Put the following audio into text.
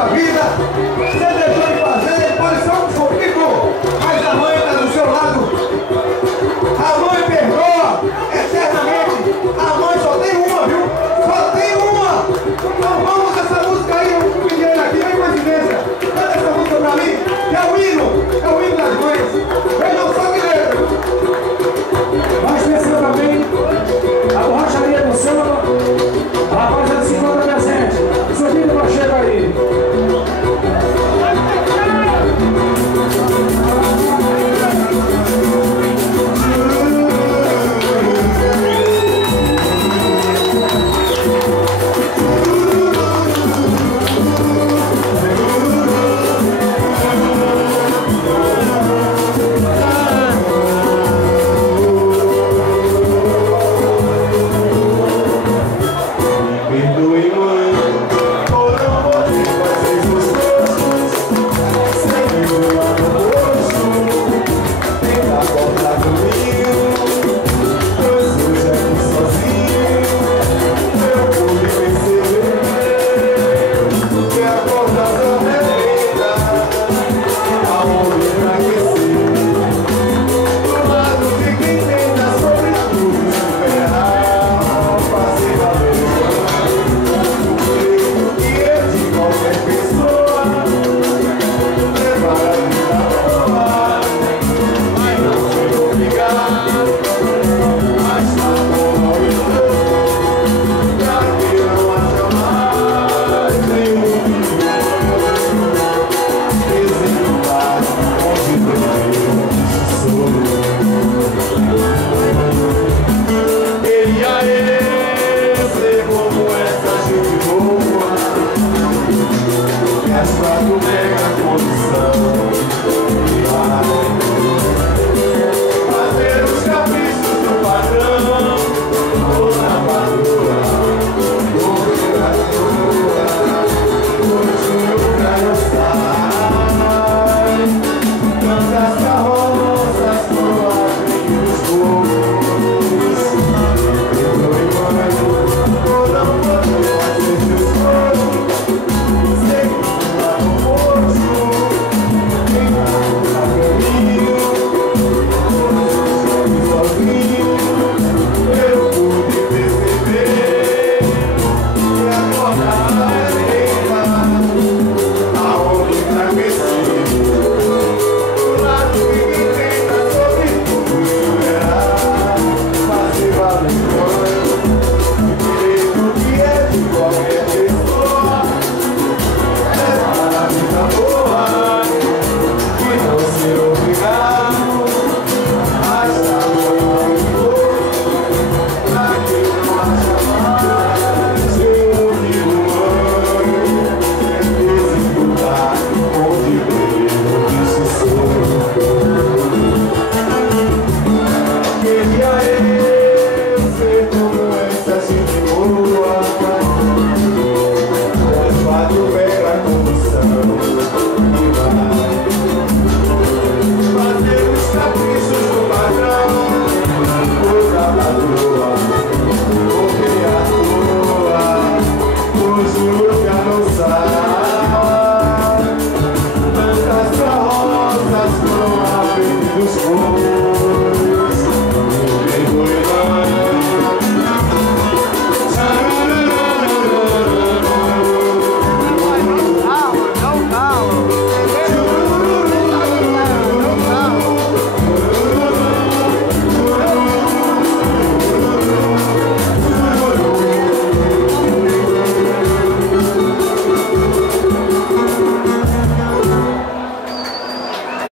sua vida, você deixou de fazer, pode ser um fofico, mas a mãe está do seu lado. A mãe perdoa eternamente. A mãe só tem uma, viu? Só tem uma. Então vamos essa música aí, eu pedi ele aqui, bem coincidência. Canta essa música pra mim, que é o hino das mães. Vejam só que letra. Nós pensamos também a borracharia do samba, a rapaziada se encontra presente. Subindo pra chegar aí. Essa mega condição.